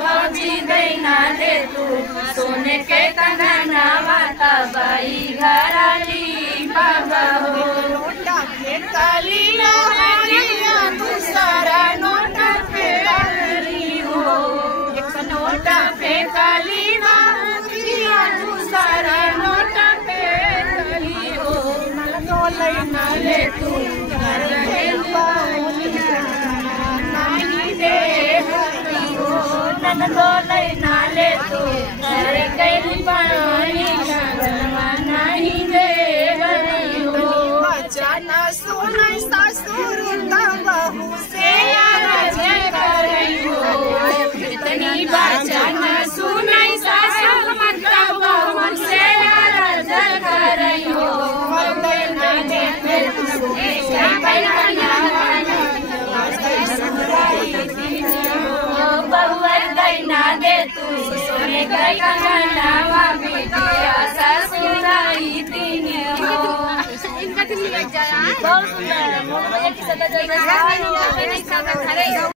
भजिँदैनाले तू सोने के कंगना माता बाई घराली बाबा हो नोटा फेंकाली ना हरिया दूसरा नोटा फेंकाली हो एक नोटा फेंकाली ना हरिया दूसरा नोटा फेंकाली हो नलोले नाले तू घर के पानी नहीं दे हो नलोले नाले तू घर के पानी नहीं दे बचना सुनै ससुर बहू से राज करई हो इतनी बचना सुनै ससुर बहू से राज करई हो बहुअर दैना दे तू सोने गई कंगनावा बिटिया ससुराई तीनी हो बहुत सुंदर